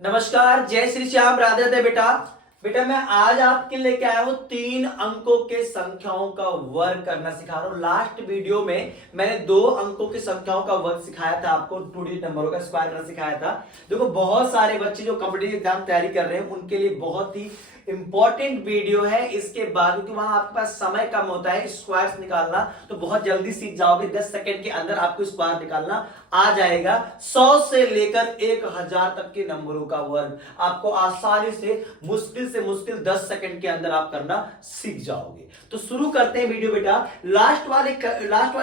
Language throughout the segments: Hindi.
नमस्कार, जय श्री श्याम, राधे राधे। बेटा बेटा मैं आज आपके लेके आया हूं 3 अंकों के संख्याओं का वर्ग करना सिखा रहा हूं। लास्ट वीडियो में मैंने 2 अंकों की संख्याओं का वर्ग सिखाया था, आपको 2 डिजिट नंबरों का स्क्वायर करना सिखाया था। देखो, बहुत सारे बच्चे जो कॉम्पिटिटिव एग्जाम तैयारी कर रहे हैं उनके लिए बहुत ही इंपॉर्टेंट वीडियो है। इसके बाद क्योंकि वहां आपके पास समय कम होता है स्क्वायर्स निकालना, तो बहुत जल्दी सीख जाओगे। 10 सेकंड के अंदर आपको स्क्वायर निकालना आ जाएगा। 100 से लेकर 1000 तक के नंबरों का वर्ग आपको आसानी से मुश्किल 10 सेकंड के अंदर आप करना सीख जाओगे। तो शुरू करते हैं वीडियो। बेटा लास्ट वाली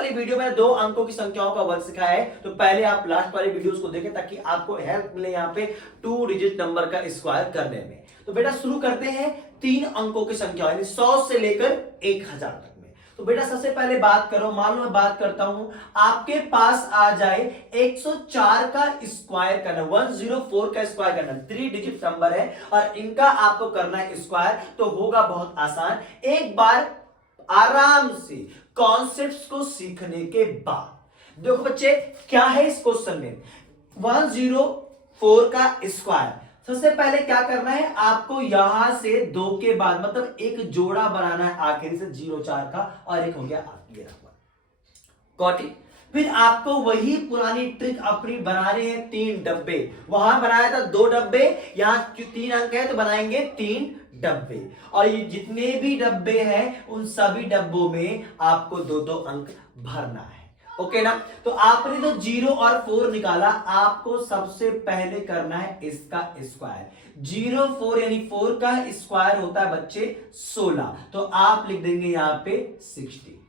वीडियो में 2 अंकों की संख्याओं का वर्ग सिखाया है, तो पहले आप लास्ट वाली वीडियोस को देखें ताकि आपको हेल्प मिले यहाँ पे 2 डिजिट नंबर का स्क्वायर करने में। तो बेटा शुरू करते हैं 3 अंकों की संख्या यानी 100 से लेकर 1000 तक में। तो बेटा सबसे पहले बात करो, मान लो मैं बात करता हूं, आपके पास आ जाए 104 का स्क्वायर करना, 104 का स्क्वायर करना, 3 डिजिट नंबर है और इनका आपको करना है स्क्वायर। तो होगा बहुत आसान। एक बार आराम से कॉन्सेप्ट्स को सीखने के बाद देखो बच्चे, क्या है इस क्वेश्चन में 104 का स्क्वायर। सबसे पहले क्या करना है, आपको यहां से 2 के बाद मतलब एक जोड़ा बनाना है आखिरी से 04 का, और एक हो गया ये रहा। Got it. फिर आपको वही पुरानी ट्रिक अपनी बनाने हैं 3 डब्बे। वहां बनाया था 2 डब्बे, यहां 3 अंक है तो बनाएंगे 3 डब्बे। और ये जितने भी डब्बे हैं उन सभी डब्बों में आपको 2-2 अंक भरना है। ओके ना। तो आपने तो 0 और 4 निकाला, आपको सबसे पहले करना है इसका स्क्वायर। 0 4 यानी 4 का स्क्वायर होता है बच्चे 16, तो आप लिख देंगे यहां पे 60।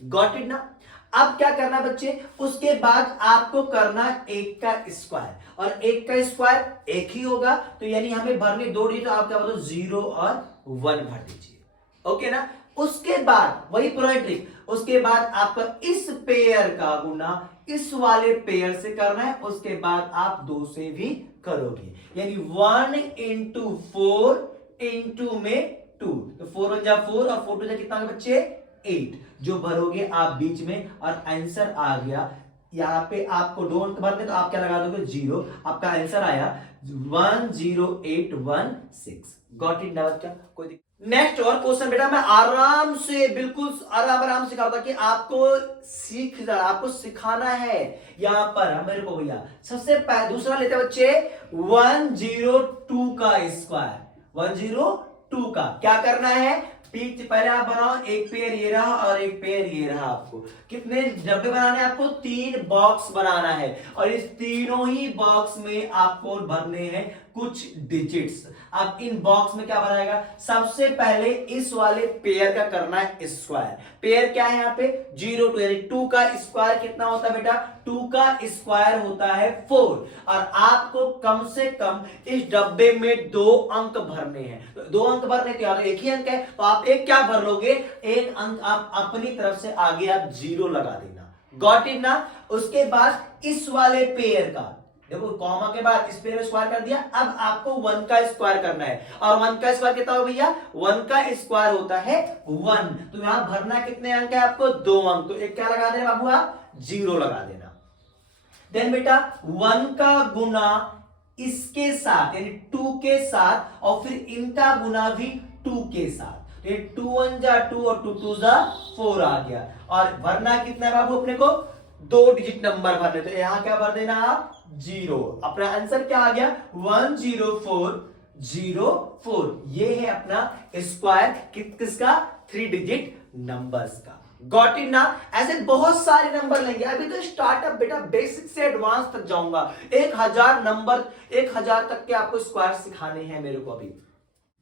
गॉट इट ना। अब क्या करना बच्चे, उसके बाद आपको करना 1 का स्क्वायर, और 1 का स्क्वायर 1 ही होगा, तो यानी हमें भरने 2 डिजिट, तो आप क्या बोलो 0 और 1 भर दीजिए। ओके ना। उसके बाद वही पुरानी ट्रिक, उसके बाद आपका इस पेयर का गुना इस वाले पेयर से करना है, उसके बाद आप 2 से भी करोगे, यानी 1 इंटू 4 इंटू में 2, तो 4 1 जा 4 और 4 2 जा कितना बच्चे 8, जो भरोगे आप बीच में, और आंसर आ गया। यहां पे आपको 2 अंक भरने, तो आप क्या लगा दोगे 0, आपका आंसर आया 10816। गॉट इट ना बच्चा। कोई नेक्स्ट और क्वेश्चन बेटा मैं आराम से बिल्कुल आराम से कहा कि आपको सिखाना है। यहां पर मेरे को भैया सबसे पहले दूसरा लेते बच्चे 102 का स्क्वायर। 102 का क्या करना है, पहले आप बनाओ, एक पेयर ये रहा और एक पेयर ये रहा। आपको कितने डब्बे बनाने हैं, आपको 3 बॉक्स बनाना है, और इस तीनों ही बॉक्स में आपको भरने हैं कुछ डिजिट्स। अब इन बॉक्स में क्या बनाएगा, सबसे पहले इस वाले पेयर का करना है स्क्वायर। पेयर क्या है यहाँ पे 0 2, यानी 2 का स्क्वायर कितना होता है बेटा, 2 का स्क्वायर होता है 4, और आपको कम से कम इस डब्बे में 2 अंक भरने हैं। तो 2 अंक भरने के बाद एक ही अंक है, तो आप एक क्या भर लोगे, एक अंक आप अपनी तरफ से आगे आप 0 लगा देना। गॉट इट ना। उसके बाद इस वाले पेयर का देखो, कॉमा के बाद इस पेयर में स्क्वायर कर दिया, अब आपको 1 का स्क्वायर करना है, और 1 का स्क्वायर कितना हो भैया, 1 का स्क्वायर होता है 1, तो यहां भरना कितने अंक है आपको 2 अंक, तो एक क्या लगा देना बाबू आप 0 लगा देना। देन बेटा 1 का गुना इसके साथ यानी 2 के साथ, और फिर इनका गुना भी 2 के साथ, तो ये 2 1 जा 2 और 2 2 जा 4 आ गया। और भरना कितना है बाबू अपने को 2 डिजिट नंबर भरने, तो यहां क्या भर देना आप 0। अपना आंसर क्या आ गया 10404। ये है अपना स्क्वायर किसका 3 डिजिट नंबर्स का। गॉट इट ना। ऐसे बहुत सारे नंबर लेंगे, अभी तो स्टार्टअप बेटा, बेसिक से एडवांस तक जाऊंगा। 1000 नंबर, 1000 तक के आपको स्क्वायर सिखाने हैं मेरे को। अभी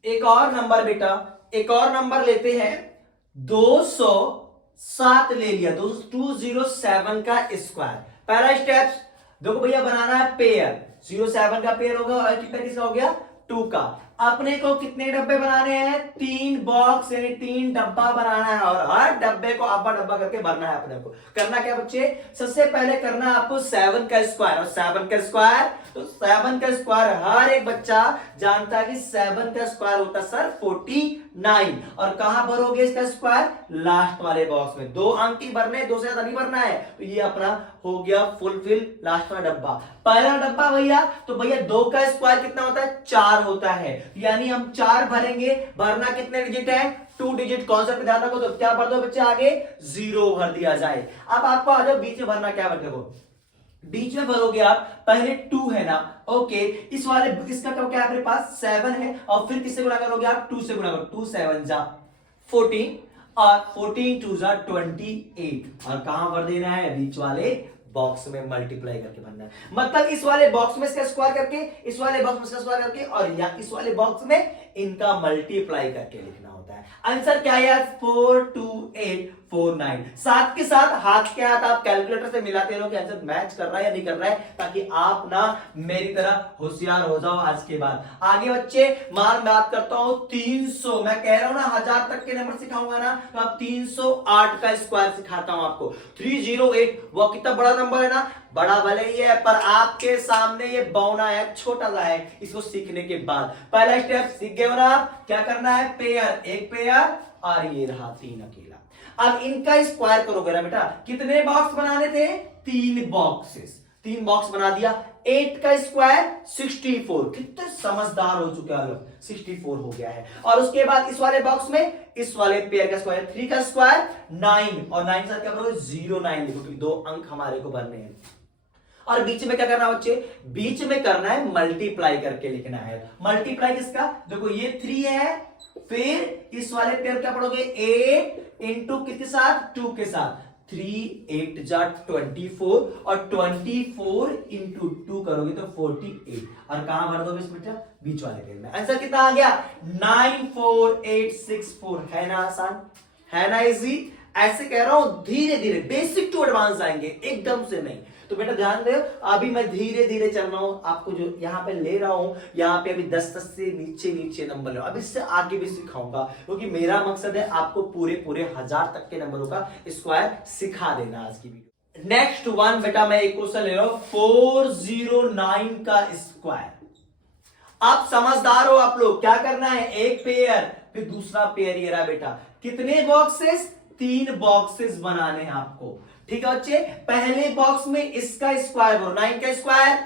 एक और नंबर बेटा, एक और नंबर लेते हैं 207 ले लिया, 207 का स्क्वायर। पहला स्टेप देखो भैया, बनाना है पेयर, 07 का पेयर होगा, और किसका हो गया 2 का। अपने को कितने डब्बे बनाने हैं, 3 बॉक्स यानी 3 डब्बा बनाना है, और हर डब्बे को आबा डब्बा करके भरना है। अपने को करना क्या बच्चे, सबसे पहले करना है आपको 7 का स्क्वायर, और 7 का स्क्वायर तो 7 का स्क्वायर हर एक बच्चा जानता है कि 7 का स्क्वायर होता है सर 49। और कहां भरोगे इसका स्क्वायर? लास्ट वाले बॉक्स में। 2 अंक ही भरने, 2 से ज्यादा नहीं भरना है। तो ये अपना हो गया फुलफिल लास्ट वाला डब्बा। पहला डब्बा भैया, तो भैया 2 का स्क्वायर कितना होता है? 4 होता है, यानी हम 4 भरेंगे। भरना कितने डिजिट है? 2 डिजिट। कॉन्सेप्ट पे ध्यान रखो। तो क्या भर दो बच्चे आगे? 0 भर दिया जाए। अब आपको आ जाओ बीच में भरना। क्या भर देखो, बीच में भरोगे आप, पहले 2 है ना, ओके, इस वाले इसका क्या आपके पास 7 है, और फिर किससे गुणा करोगे आप? 2 से गुणा करो। 2 7 जा 14 और 14 2 जा 28। और कहां भर देना है? बीच वाले बॉक्स में मल्टीप्लाई करके भरना है। मतलब इस वाले बॉक्स में इसका स्क्वायर करके, इस वाले बॉक्स में इसका स्क्वायर करके, और या इस वाले बॉक्स में इनका मल्टीप्लाई करके लिखना होता है। आंसर क्या है? 42849। साथ के साथ हाथ के हाथ आप कैलकुलेटर से मिलाते रहो कि आंसर मैच कर रहा है या नहीं कर रहा है, ताकि आप ना मेरी तरह होशियार हो जाओ आज के बाद। आगे बच्चे मार बात करता हूं 300। मैं कह रहा हूं ना 1000 तक के नंबर सिखाऊंगा ना, तो आप 308 का स्क्वायर सिखाता हूं आपको। 308 वो कितना बड़ा नंबर है ना, बड़ा भले ही है, पर आपके सामने ये बौना है, छोटा सा है। इसको सीखने के बाद पहला स्टेप सीख गए हो ना आप, क्या करना है? पेयर, एक पेयर, और ये रहा 3 अकेला। अब इनका स्क्वायर करोगे ना बेटा, कितने बॉक्स बनाने थे? 3 बॉक्सेस। 3 बॉक्स बना दिया। 8 का स्क्वायर 64। कितने समझदार हो चुके हैं लोग, 64 हो गया है। और उसके बाद इस वाले बॉक्स में इस वाले पेयर का स्क्वायर 3 का स्क्वायर 9, और 9 साथ क्या करोगे? 09 लिखो, क्योंकि 2 अंक हमारे को भरने हैं। और बीच में क्या करना है बच्चे? बीच में करना है मल्टीप्लाई करके लिखना है। मल्टीप्लाई किसका? देखो ये 3 है, फिर इस वाले पेयर क्या पढ़ोगे? 8 इंटू किसके साथ? 2 के साथ। 3 8 जा 24, और 24 इंटू 2 करोगे तो 48। और कहां भर दोगे बेटा? बीच वाले पेयर में। आंसर कितना आ गया? 94864। है ना आसान? है ना इजी? ऐसे कह रहा हूं धीरे धीरे, बेसिक टू एडवांस आएंगे, एकदम से नहीं। तो बेटा ध्यान दे, अभी मैं धीरे धीरे चल रहा हूं, आपको जो यहां पे ले रहा हूं, यहां पे अभी 10 से नीचे नीचे नंबर ले। अब इससे आगे भी सिखाऊंगा, क्योंकि मेरा मकसद है आपको पूरे 1000 तक के नंबरों का स्क्वायर सिखा देना आज की वीडियो। नेक्स्ट वन बेटा, मैं एक क्वेश्चन ले रहा हूं 409 का स्क्वायर। आप समझदार हो आप लोग, क्या करना है? एक पेयर, फिर दूसरा पेयर। ये रहा बेटा, कितने बॉक्सेस? 3 बॉक्सेस बनाने हैं आपको, ठीक है बच्चे। पहले बॉक्स में इसका स्क्वायर करो, 9 का स्क्वायर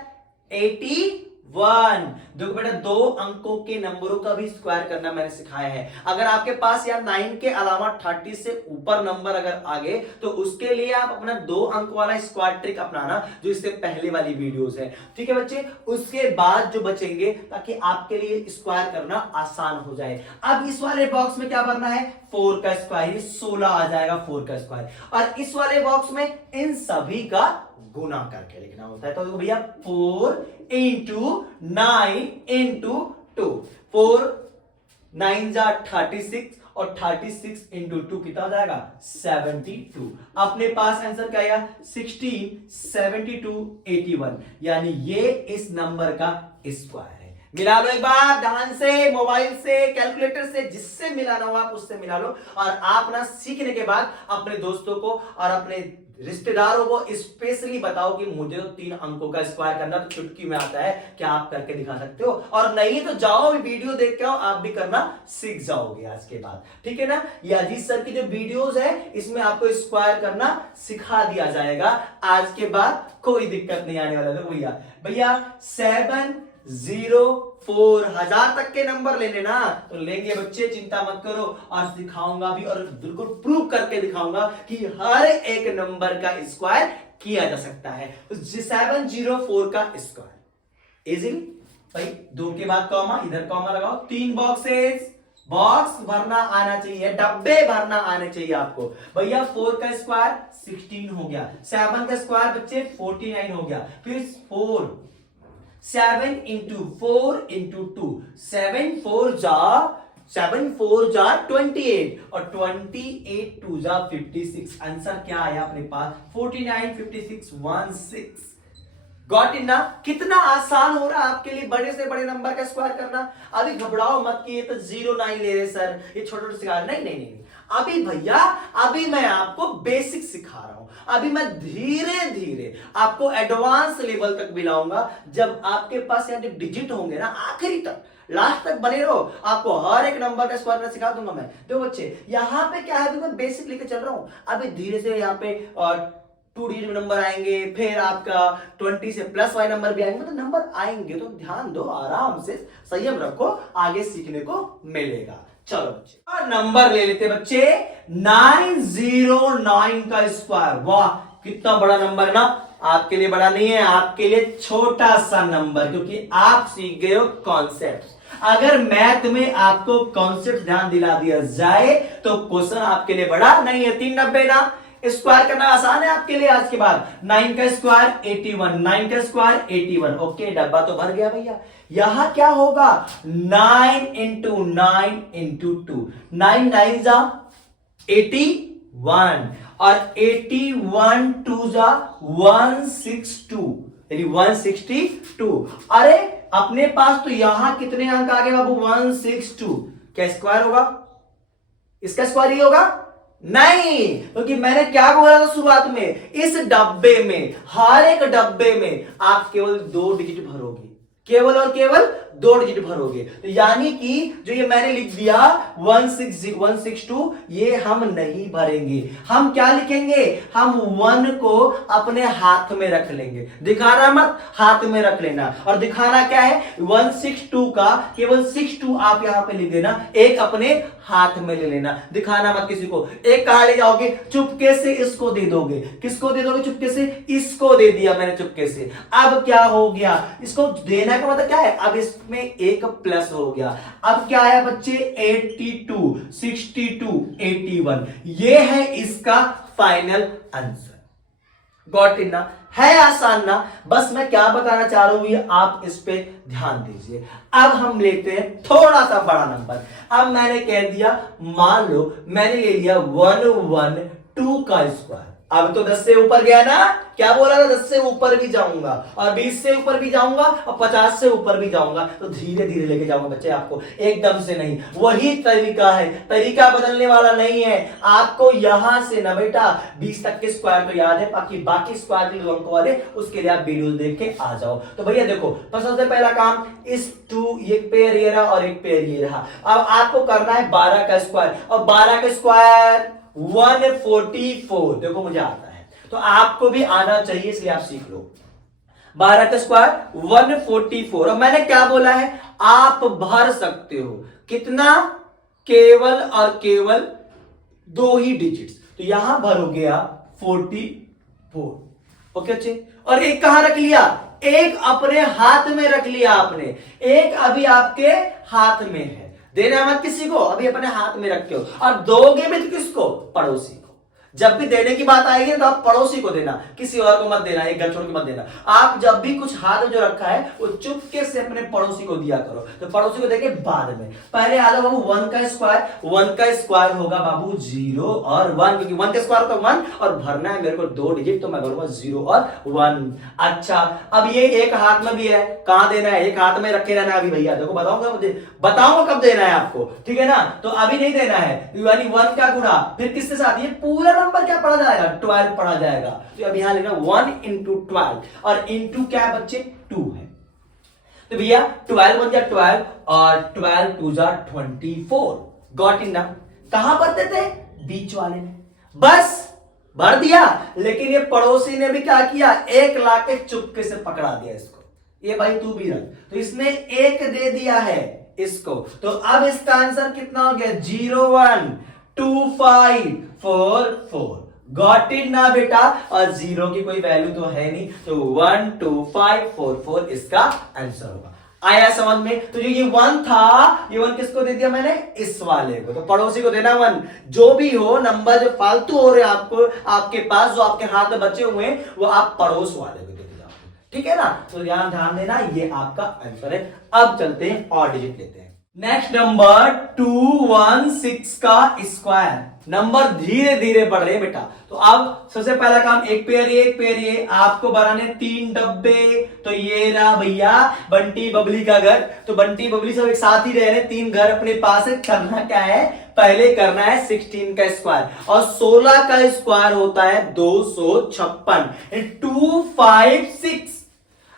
81। देखो बेटा 2 अंकों के नंबरों का भी स्क्वायर करना मैंने सिखाया है। अगर आपके पास यार 9 के अलावा 30 से ऊपर नंबर अगर आ गए, तो उसके लिए आप अपना 2 अंक वाला स्क्वायर ट्रिक अपनाना, जो इससे पहले वाली वीडियोस है, ठीक है बच्चे। उसके बाद जो बचेंगे, ताकि आपके लिए स्क्वायर करना आसान हो जाए। अब इस वाले बॉक्स में क्या भरना है? 4 का स्क्वायर, 16 आ जाएगा 4 का स्क्वायर। और इस वाले बॉक्स में इन सभी का गुना करके लिखना होता है। तो भैया 4 इंटू 9 इंटू 2, 4 9 जा 36, और 36 इंटू 2 कितना हो जाएगा? 72। अपने पास आंसर क्या आया? 16 72 81, यानी ये इस नंबर का स्क्वायर है। मिला लो एक बार ध्यान से, मोबाइल से, कैलकुलेटर से, जिससे मिलाना हो आप उससे मिला लो। और आप ना सीखने के बाद अपने दोस्तों को और अपने रिश्तेदारों को स्पेशली बताओ कि मुझे तो 3 अंकों का स्क्वायर करना तो चुटकी में आता है, क्या आप करके दिखा सकते हो? और नहीं तो जाओ वीडियो देख के आओ, आप भी करना सीख जाओगे आज के बाद, ठीक है ना। ये अजीत सर की जो वीडियोस है, इसमें आपको स्क्वायर करना सिखा दिया जाएगा। आज के बाद कोई दिक्कत नहीं आने वाला। तो भैया भैया 704 1000 तक के नंबर लेने ना, तो लेंगे बच्चे, चिंता मत करो। और सिखाऊंगा भी, और बिल्कुल प्रूव करके दिखाऊंगा कि हर एक नंबर का स्क्वायर किया जा सकता है। 704 का स्क्वायर इजीली भाई, 2 के बाद कॉमा, इधर कॉमा लगाओ। 3 बॉक्सेस, बॉक्स भरना आना चाहिए, डब्बे भरना आने चाहिए आपको। भैया 4 का स्क्वायर 16 हो गया, 7 का स्क्वायर बच्चे 49 हो गया, फिर 7 इंटू 4 इंटू 2, 7 4 जा 28, और 28 2 जा 56। आंसर क्या आया अपने पास? 49 56 16। गॉट इन ना? कितना आसान हो रहा है आपके लिए बड़े से बड़े नंबर का स्क्वायर करना। अभी घबराओ मत कि ये तो 0 9 ले रहे सर, ये छोटे छोटे सिखा रहे। नहीं नहीं नहीं, अभी भैया अभी मैं आपको बेसिक सिखा रहा हूं। अभी मैं धीरे धीरे आपको एडवांस लेवल तक मिलाऊंगा। जब आपके पास यहाँ डिजिट होंगे ना, आखिरी तक लास्ट तक बने रहो, आपको हर एक नंबर का स्क्वायर सिखा दूंगा मैं। देखो बच्चे, यहाँ पे क्या है, मैं बेसिक लेके चल रहा हूं। अभी धीरे से यहाँ पे 2 डिजिट नंबर आएंगे, फिर आपका 20 से प्लस वाई नंबर भी आएंगे, मतलब नंबर आएंगे। तो ध्यान दो, आराम से संयम रखो, आगे सीखने को मिलेगा। चलो बच्चे नंबर ले लेते बच्चे, 909 का स्क्वायर। वाह कितना बड़ा नंबर ना, आपके लिए बड़ा नहीं है, आपके लिए छोटा सा नंबर, क्योंकि आप सीख गए हो कॉन्सेप्ट। अगर मैथ में आपको कॉन्सेप्ट ध्यान दिला दिया जाए तो क्वेश्चन आपके लिए बड़ा नहीं है। 390 ना, स्क्वायर करना आसान है आपके लिए आज के बाद। 9 का स्क्वायर 81, 9 का स्क्वायर 81। ओके, डब्बा तो भर गया भैया। यहां क्या होगा, 9 इंटू 9 इंटू 2, 9 9 जा 81 और 81 2 जा 162, यानी 162। अरे अपने पास तो यहां कितने अंक आ गए बाबू, 162। क्या स्क्वायर होगा, इसका स्क्वायर ही होगा? नहीं, क्योंकि मैंने क्या बोला था शुरुआत में, इस डब्बे में, हर एक डब्बे में आप केवल 2 डिजिट भरोगे, केवल और केवल 2 डिजिट भरोगे। तो यानी कि जो ये मैंने लिख दिया 162, ये हम नहीं भरेंगे। हम क्या लिखेंगे, हम 1 को अपने हाथ में रख लेंगे। दिखाना मत, हाथ में रख लेना। और दिखाना क्या है, 162 का केवल 62 आप यहां पे लिख देना, एक अपने हाथ में ले लेना। दिखाना मत किसी को। एक कहां ले जाओगे, चुपके से इसको दे दोगे। किसको दे दोगे चुपके से, इसको दे दिया मैंने चुपके से। अब क्या हो गया, इसको देना का मतलब क्या है, अब इसमें एक प्लस हो गया। अब क्या है बच्चे, 82 62 81, ये है इसका फाइनल आंसर। गॉट इट ना? है आसान ना? बस मैं क्या बताना चाह रहा हूं, ये आप इस पे ध्यान दीजिए। अब हम लेते हैं थोड़ा सा बड़ा नंबर। अब मैंने कह दिया, मान लो मैंने ले लिया 112 का स्क्वायर। अब तो 10 से ऊपर गया ना, क्या बोला था, 10 से ऊपर भी जाऊंगा और 20 से ऊपर भी जाऊंगा और 50 से ऊपर भी जाऊंगा। तो धीरे धीरे लेके जाऊंगा बच्चे आपको, एकदम से नहीं। वही तरीका है, तरीका बदलने वाला नहीं है। आपको यहां से ना बेटा 20 तक के स्क्वायर तो याद है, बाकी स्क्वायर के अंक वाले उसके लिए आप वीडियो देख के आ जाओ। तो भैया देखो, सबसे पहला काम, इस 2 एक पेयर ये रहा और एक पेयर ये रहा। अब आपको करना है 12 का स्क्वायर, और 12 का स्क्वायर 144। देखो मुझे आता है, तो आपको भी आना चाहिए, इसलिए आप सीख लो। 12 का स्क्वायर 144। और मैंने क्या बोला है, आप भर सकते हो कितना, केवल और केवल 2 ही डिजिट्स। तो यहां भरोगे आप 44। ओके अच्छे, और एक कहां रख लिया, एक अपने हाथ में रख लिया आपने, एक अभी आपके हाथ में है। देना मत किसी को, अभी अपने हाथ में रखे हो। और दोगे भी तो किसको, पड़ोसी को। जब भी देने की बात आएगी तो आप पड़ोसी को देना, किसी और को मत देना, एक घर छोड़ के मत देना। आप जब भी कुछ हाथ में जो रखा है वो चुपके से अपने पड़ोसी को दिया करो। तो पड़ोसी को देके बाद में, पहले आ जाओ बाबू 1 का स्क्वायर। 1 का स्क्वायर होगा बाबू 0 और 1, क्योंकि 1 का स्क्वायर तो 1 और भरना है मेरे को 2 डिजिट, तो मैं भरूंगा 0 और 1। अच्छा, अब ये एक हाथ में भी है, कहां देना है, एक हाथ में रखे रहना है। अभी भैया देखो बताऊंगा, मुझे बताऊंगा कब देना है आपको, ठीक है ना? तो अभी नहीं देना है, यानी 1 का गुणा फिर किसके साथ, ये पूरा नंबर क्या पढ़ा जाएगा, 12 पढ़ा जाएगा। तो अब यहां लेना 1 इंटू 12, और इंटू क्या है बच्चे, 2 है। तो भैया 12 बन जाए 12 और 12 2 जा 24। गॉट इन ना? कहां भरते थे, बीच वाले में, बस भर दिया। लेकिन ये पड़ोसी ने भी क्या किया, 1 लाके चुपके से पकड़ा दिया इसको, ये भाई तू भी रख। तो इसने 1 दे दिया है इसको। तो अब इसका आंसर कितना हो गया, 012544। गॉट इट ना बेटा? और 0 की कोई वैल्यू तो है नहीं, तो 12544 इसका आंसर होगा। आया समझ में? तो ये 1 था, ये 1 किसको दे दिया मैंने, इस वाले को। तो पड़ोसी को देना 1। जो भी हो नंबर जो फालतू हो रहे आपको, आपके पास जो आपके हाथ में बचे हुए हैं, वो आप पड़ोस वाले को दे दीजिए, ठीक है ना? तो यहां ध्यान देना, ये आपका आंसर है। अब चलते हैं और डिजिट लेते हैं। नेक्स्ट नंबर 216 का स्क्वायर। नंबर धीरे धीरे बढ़ रहे हैं बेटा। तो अब सबसे पहला काम, एक पेयर ये आपको बनाने 3 डब्बे। तो ये रहा भैया बंटी बबली का घर। तो बंटी बबली सब एक साथ ही रह रहे, 3 घर अपने पास है। करना क्या है, पहले करना है 16 का स्क्वायर, और 16 का स्क्वायर होता है 256। 256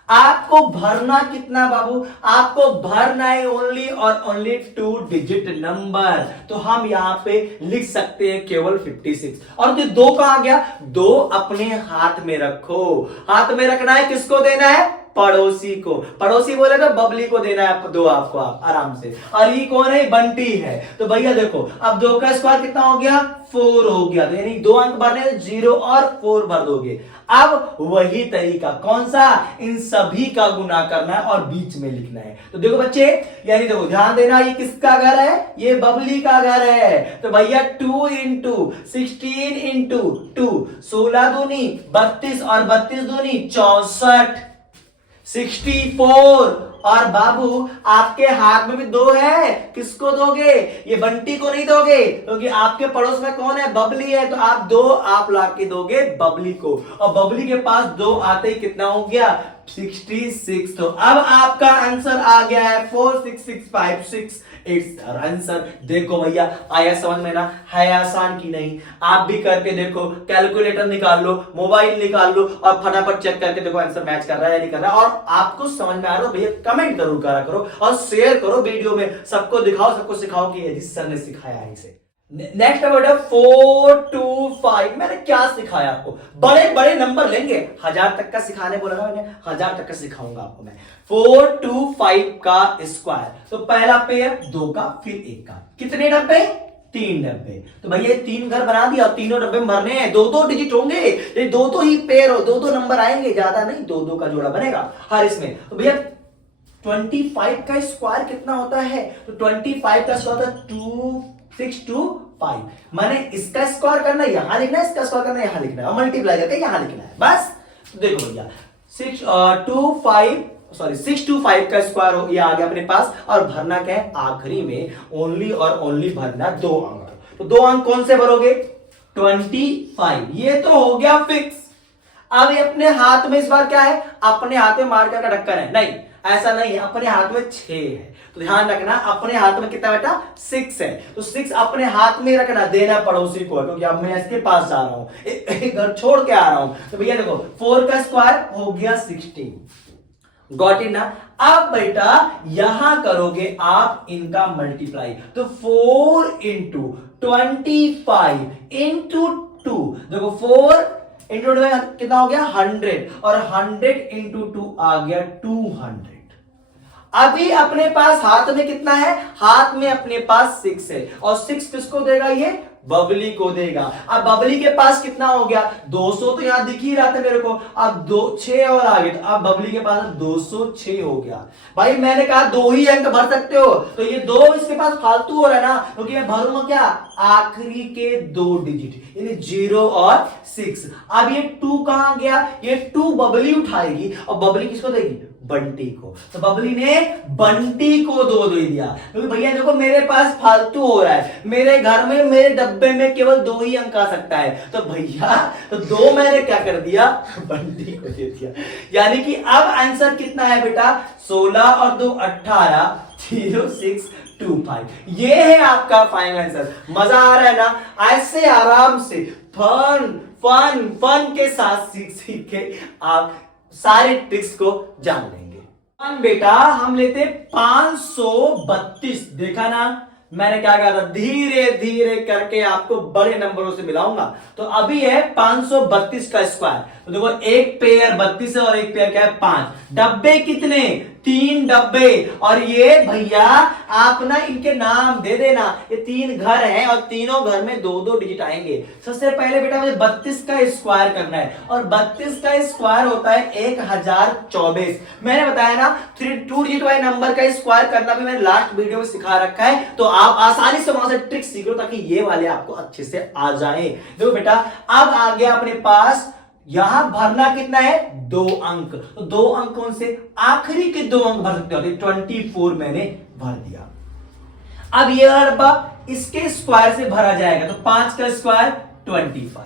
आपको भरना कितना बाबू, आपको भरना है ओनली और ओनली 2 डिजिट नंबर। तो हम यहां पे लिख सकते हैं केवल 56। और ये 2 कहां गया, 2 अपने हाथ में रखो। हाथ में रखना है, किसको देना है, पड़ोसी को। पड़ोसी बोले तो बबली को देना है आपको, 2 आपको आप आराम से। और ये कौन है, बंटी है। तो भैया देखो अब 2 का स्क्वायर कितना हो गया, 4 हो गया। तो यानी 2 अंक भरने, 0 और 4 भर दोगे। अब वही तरीका कौन सा, इन सभी का गुना करना है और बीच में लिखना है। तो देखो बच्चे, यानी देखो ध्यान देना, ये किसका घर है, ये बबली का घर है। तो भैया 2 इंटू 16 इंटू 2, 16 दूनी 32 और 32 दूनी 64, 64। और बाबू आपके हाथ में भी 2 है, किसको दोगे, ये बंटी को नहीं दोगे, क्योंकि आपके पड़ोस में कौन है, बबली है। तो आप 2 आप लाके दोगे बबली को, और बबली के पास 2 आते ही कितना हो गया, 66। तो अब आपका आंसर आ गया है 46656 आंसर। देखो भैया आया समझ में ना, है आसान की नहीं, आप भी करके देखो, कैलकुलेटर निकाल लो, मोबाइल निकाल लो और फटाफट चेक करके देखो आंसर मैच कर रहा है या नहीं कर रहा है। और आपको समझ में आ रहा है भैया कमेंट जरूर करा करो और शेयर करो वीडियो में, सबको दिखाओ, सबको सिखाओ कि ये सर ने सिखाया है इसे। Next number 425। मैंने क्या सिखाया आपको, बड़े बड़े नंबर लेंगे, 1000 तक का सिखाने बोला ना मैंने, 1000 तक का सिखाऊंगा आपको मैं। 425 का स्क्वायर। तो पहला पेयर 2 का, फिर 1 का, कितने डब्बे, 3 डब्बे। तो भैया 3 घर बना दिया, तीनों डब्बे में भरने हैं, 2-2 डिजिट होंगे, ये 2-2 ही पेयर हो, 2-2 नंबर आएंगे, ज्यादा नहीं, 2-2 का जोड़ा बनेगा हर इसमें। तो भैया 25 का स्क्वायर कितना होता है, तो 25 का स्क्वायर होता है 2625। मैंने इसका स्क्वायर करना है, यहां लिखना है, इसका स्क्वायर करना है, यहां लिखना है, और मल्टीप्लाई करके यहां लिखना है बस। तो देखो भैया 625 का स्क्वायर हो, ये आ गया अपने पास, और भरना क्या है, आखिरी में ओनली और ओनली भरना 2 अंक। तो 2 अंक कौन से भरोगे, 25, ये तो हो गया फिक्स। अब ये अपने हाथ में इस बार क्या है, अपने हाथ में मार्कर का ढक्कन है, नहीं ऐसा नहीं है, अपने हाथ में 6 है। तो ध्यान रखना अपने हाथ में कितना बेटा, 6 है। तो 6 अपने हाथ में रखना, देना पड़ोसी को, क्योंकि अब मैं इसके पास जा रहा हूं, घर छोड़ के आ रहा हूं। तो भैया देखो 4 का स्क्वायर हो गया 16, गॉट इट ना। अब बेटा यहां करोगे आप इनका मल्टीप्लाई, तो 4 इंटू 25 इंटू 2, देखो 4 इंटू कितना हो गया 100, और 100 इंटू 2 आ गया 200। अभी अपने पास हाथ में कितना है, हाथ में अपने पास 6 है, और 6 किसको देगा, ये बबली को देगा। अब बबली के पास कितना हो गया, 200, तो यहां दिख ही रहा था मेरे को। अब 6 और आ गए, तो अब बबली के पास 206 हो गया। भाई मैंने कहा 2 ही अंक भर सकते हो, तो ये 2 इसके पास फालतू हो रहा है ना, क्योंकि मैं भरूंगा क्या, आखिरी के 2 डिजिट, यानी 0 और 6। अब ये 2 कहां गया, ये 2 बबली उठाएगी, और बबली किसको देगी, बंटी को। तो बबली ने बंटी को 2 दे दिया, क्योंकि भैया देखो मेरे पास फालतू हो रहा है, मेरे घर में मेरे डब्बे में केवल 2 ही अंक आ सकता है। तो भैया तो 2 मैंने क्या कर दिया, बंटी को दे दिया। यानी कि अब आंसर कितना है बेटा, 16 और 2 18, 0625। ये है आपका फाइनल आंसर। मजा आ रहा है ना, ऐसे आराम से फन के साथ सीख के आप सारे ट्रिक्स को जान लेंगे। बेटा हम लेते 532, देखा ना मैंने क्या कहा था, धीरे धीरे करके आपको बड़े नंबरों से मिलाऊंगा। तो अभी है 532 का स्क्वायर। तो देखो एक पेयर 32 है और एक पेयर क्या है 5। डब्बे कितने, 3 डब्बे। और ये भैया आप ना इनके नाम दे देना, ये 3 घर हैं और तीनों घर में 2-2 डिजिट आएंगे। सबसे पहले बेटा मुझे 32 का स्क्वायर करना है, और 32 का स्क्वायर होता है 1024। मैंने बताया ना 2 डिजिट वाले नंबर का स्क्वायर करना भी मैंने लास्ट वीडियो में सिखा रखा है, तो आप आसानी से वहां से ट्रिक सीख लो ताकि ये वाले आपको अच्छे से आ जाए। देखो बेटा अब आ गया अपने पास, यहां भरना कितना है, 2 अंक। तो 2 अंक कौन से, आखिरी के 2 अंक भर सकते हो। 24 मैंने भर दिया। अब ये वाला डब्बा इसके स्क्वायर से भरा जाएगा, तो 5 का स्क्वायर 25।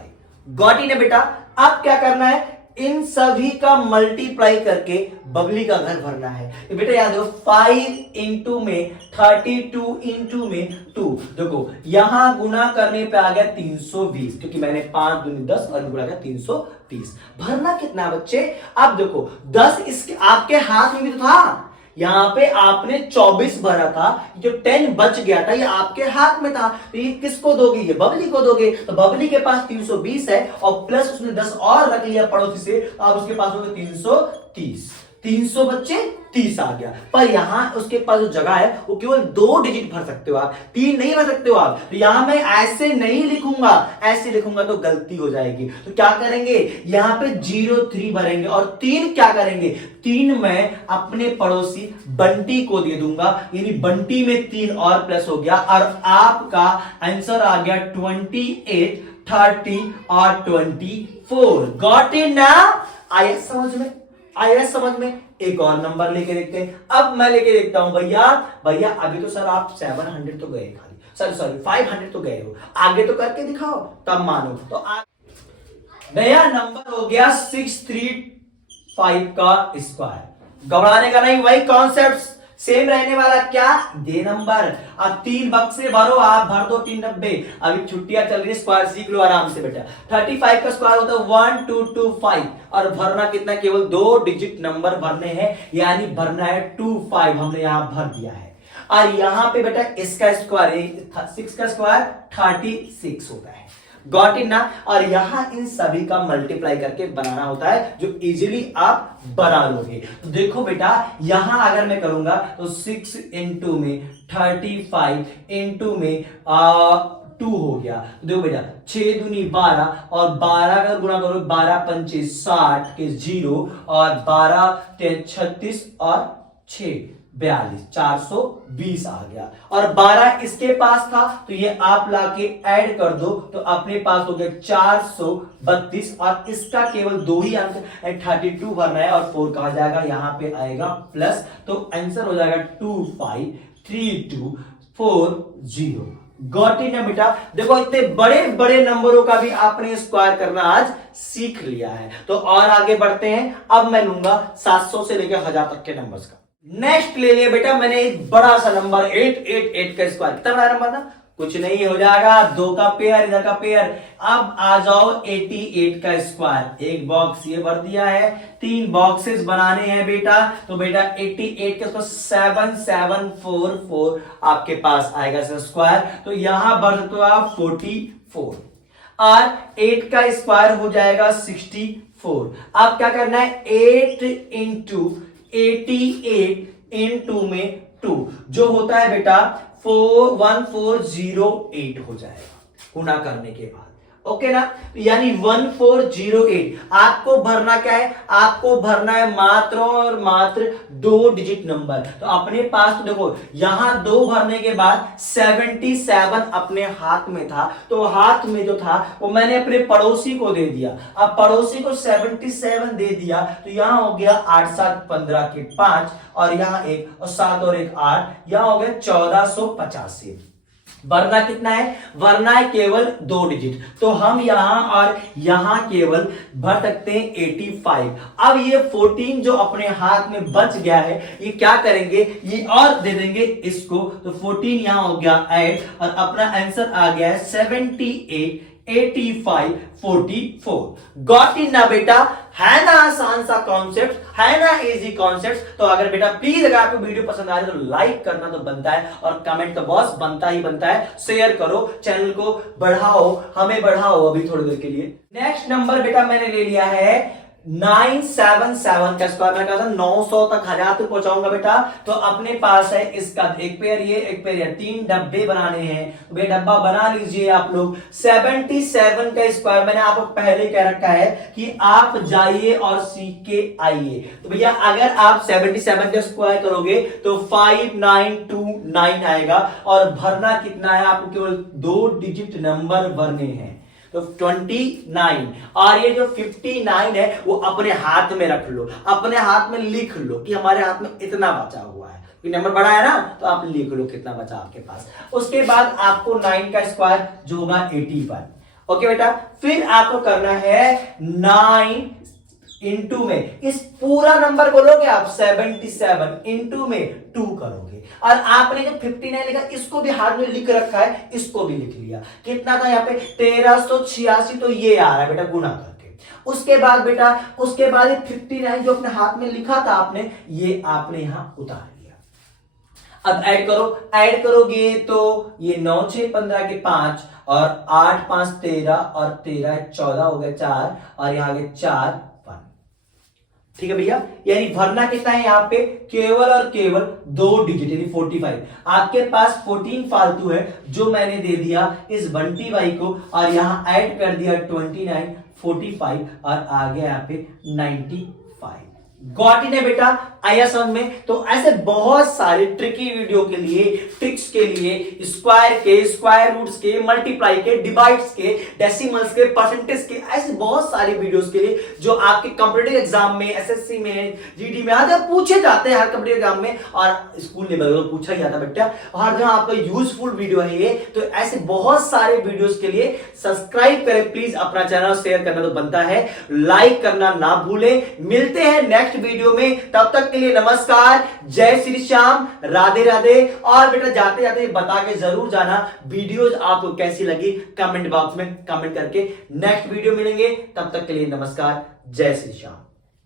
गॉट इट है बेटा। अब क्या करना है, इन सभी का मल्टीप्लाई करके बबली का घर भरना है। तो बेटा याद रखो 5 इंटू में 32 इंटू में 2, देखो यहां गुना करने पे आ गया 320, क्योंकि मैंने 5 दूनी 10 और गुणा किया 320। भरना कितना बच्चे, अब देखो 10 इसके आपके हाथ में भी तो था, यहां पे आपने 24 भरा था, जो 10 बच गया था ये आपके हाथ में था, तो ये किसको दोगे, ये बबली को दोगे। तो बबली के पास 320 है और प्लस उसने 10 और रख लिया पड़ोसी से, तो आप उसके पास होगा 330। 300 बच्चे 30 आ गया, पर यहां उसके पास जो जगह है वो केवल 2 डिजिट भर सकते हो आप, 3 नहीं भर सकते हो आप। तो यहां मैं ऐसे नहीं लिखूंगा, ऐसे लिखूंगा तो गलती हो जाएगी। तो क्या करेंगे, यहां पे 03 भरेंगे और 3 क्या करेंगे, 3 मैं अपने पड़ोसी बंटी को दे दूंगा, यानी बंटी में 3 और प्लस हो गया और आपका आंसर आ गया 28, 30 और 24। गॉट इट ना, आया समझ में, आया समझ में। एक और नंबर लेके देखते हैं। अब मैं लेके देखता हूं भैया अभी तो सर आप 700 तो गए, खाली सॉरी 500 तो गए हो, आगे तो करके दिखाओ तब मानो। तो नया नंबर हो गया 635 का स्क्वायर। घबराने का नहीं, वही कॉन्सेप्ट सेम रहने वाला, क्या दे नंबर। अब 3 बक्से भरो, आप भर दो 3 डब्बे। अभी छुट्टियां चल रही है, स्क्वायर सीख लो आराम से बेटा। 35 का स्क्वायर होता है 1225 और भरना कितना, केवल 2 डिजिट नंबर भरने हैं, यानी भरना है 25, हमने यहां भर दिया है। और यहां पे बेटा इसका स्क्वायर 6 का स्क्वायर 36 होता है। गॉट इन ना। और यहां इन सभी का मल्टीप्लाई करके बनाना होता है, जो इजीली आप बना लोगे। तो देखो बेटा यहां अगर मैं करूंगा तो 6 इंटू में 35 इंटू में 2 हो गया। तो देखो बेटा 6 दूनी 12 और 12 का गुणा करो, 12 पंचे 60 के 0 और 12 36 और 6 42, 420 आ गया। और 12 इसके पास था तो ये आप लाके ऐड कर दो तो अपने पास हो गया 432 और इसका केवल 2 ही अंक 32 भरना है और 4 कहा जाएगा, यहां पे आएगा प्लस, तो आंसर हो जाएगा 253240। गॉट इन है बेटा। देखो इतने बड़े बड़े नंबरों का भी आपने स्क्वायर करना आज सीख लिया है। तो और आगे बढ़ते हैं। अब मैं लूंगा 700 से लेकर 1000 तक के नंबर्स का। नेक्स्ट ले लिया बेटा मैंने एक बड़ा सा नंबर 888 का स्क्वायर। कितना बड़ा नंबर था, कुछ नहीं हो जाएगा, 2 का पेयर इधर का पेयर। अब आ जाओ 88 का स्क्वायर। एक बॉक्स ये भर दिया है, 3 बॉक्सेस बनाने हैं बेटा। तो बेटा 88 का 7744 आपके पास आएगा स्क्वायर। तो यहां भर सकते हो आप 44 और 8 का स्क्वायर हो जाएगा 64। अब क्या करना है, 8 इंटू 88 इंटू में 2 जो होता है बेटा 1408 हो जाएगा गुणा करने के बाद। ओके ना, यानी 1408। आपको भरना क्या है, आपको भरना है मात्र और मात्र 2 डिजिट नंबर। तो अपने पास तो देखो यहां 2 भरने के बाद 77 अपने हाथ में था, तो हाथ में जो था वो मैंने अपने पड़ोसी को दे दिया। अब पड़ोसी को 77 दे दिया तो यहां हो गया 8 7 15 के 5 और यहां 1 और 7 और 1 8, यहां हो गया 1485। वरना कितना है, वरना है केवल 2 डिजिट। तो हम यहां और यहां केवल भर सकते हैं 85। अब ये 14 जो अपने हाथ में बच गया है ये क्या करेंगे, ये और दे देंगे इसको। तो 14 यहां हो गया 8 और अपना आंसर आ गया है 78 85 44। गॉट इन ना बेटा, है ना आसान सा कॉन्सेप्ट, है ना इजी कॉन्सेप्ट। तो अगर बेटा प्लीज अगर आपको वीडियो पसंद आ रही है तो लाइक करना तो बनता है और कमेंट तो बॉस बनता ही बनता है। शेयर करो, चैनल को बढ़ाओ, हमें बढ़ाओ अभी थोड़ी देर के लिए। नेक्स्ट नंबर बेटा मैंने ले लिया है 977 का स्क्वायर। मैंने कहा था 900 तक 1000 तक पहुंचाऊंगा बेटा। तो अपने पास है इसका एक पेयर ये एक पेयर ये, 3 डब्बे बनाने हैं। तो भैया डब्बा बना लीजिए आप लोग। 77 का स्क्वायर मैंने आपको पहले कह रखा है कि आप जाइए और सीख के आइए। तो भैया अगर आप 77 का स्क्वायर करोगे तो 5929 आएगा और भरना कितना है, आपको केवल 2 डिजिट नंबर भरने हैं। तो 29 और ये जो 59 है वो अपने हाथ में रख लो, अपने हाथ में लिख लो कि हमारे हाथ में इतना बचा हुआ है। ये नंबर बड़ा है ना, तो आप लिख लो कितना बचा आपके पास। उसके बाद आपको 9 का स्क्वायर जो होगा 81। ओके बेटा, फिर आपको करना है 9 इंटू में इस पूरा नंबर बोलोगे आप 77 इंटू में 2 करोगे। और आपने जो 59 लिखा इसको भी हाथ में लिख रखा है, इसको भी लिख लिया। कितना था यहाँ पे 1386, तो ये आ रहा है बेटा गुना करके। उसके बाद बेटा, उसके बाद 59 जो अपने हाथ में लिखा था आपने, ये आपने यहां उतार लिया। अब ऐड करो, ऐड करोगे तो ये 9 6 15 के 5 और 8 5 13 और 13 14 हो गए 4 और यहां आगे 4 1। ठीक है भैया, यानी भरना कितना है यहाँ पे केवल और केवल 2 डिजिट यानी 45। आपके पास 14 फालतू है जो मैंने दे दिया इस बंटी भाई को, और यहां ऐड कर दिया 29 45 और आ गया यहाँ पे 95। गॉट इन है बेटा, आया समझ में। तो ऐसे बहुत सारे ट्रिकी वीडियो के लिए, ट्रिक्स के लिए, स्क्वायर के, स्क्वायर रूट्स के, मल्टीप्लाई के, डिवाइड्स के, डेसिमल्स के, परसेंटेज के, ऐसे बहुत सारे वीडियोस के लिए जो आपके कॉम्पिटिटिव एग्जाम में, एसएससी में, जीडी में आते पूछे जाते हैं हर कॉम्पिटिटिव एग्जाम में, और स्कूल लेवल में पूछा जाता है बेटा। और जहां आपका यूजफुल वीडियो है ये, तो ऐसे बहुत सारे वीडियोस के लिए सब्सक्राइब करें प्लीज, अपना चैनल शेयर करना तो बनता है, लाइक करना ना भूलें। मिलते हैं नेक्स्ट वीडियो में, तब तक के लिए नमस्कार, जय श्री श्याम, राधे राधे। और बेटा जाते जाते बता के जरूर जाना वीडियोस आपको कैसी लगी, कमेंट बॉक्स में कमेंट करके। नेक्स्ट वीडियो मिलेंगे, तब तक के लिए नमस्कार, जय श्री श्याम।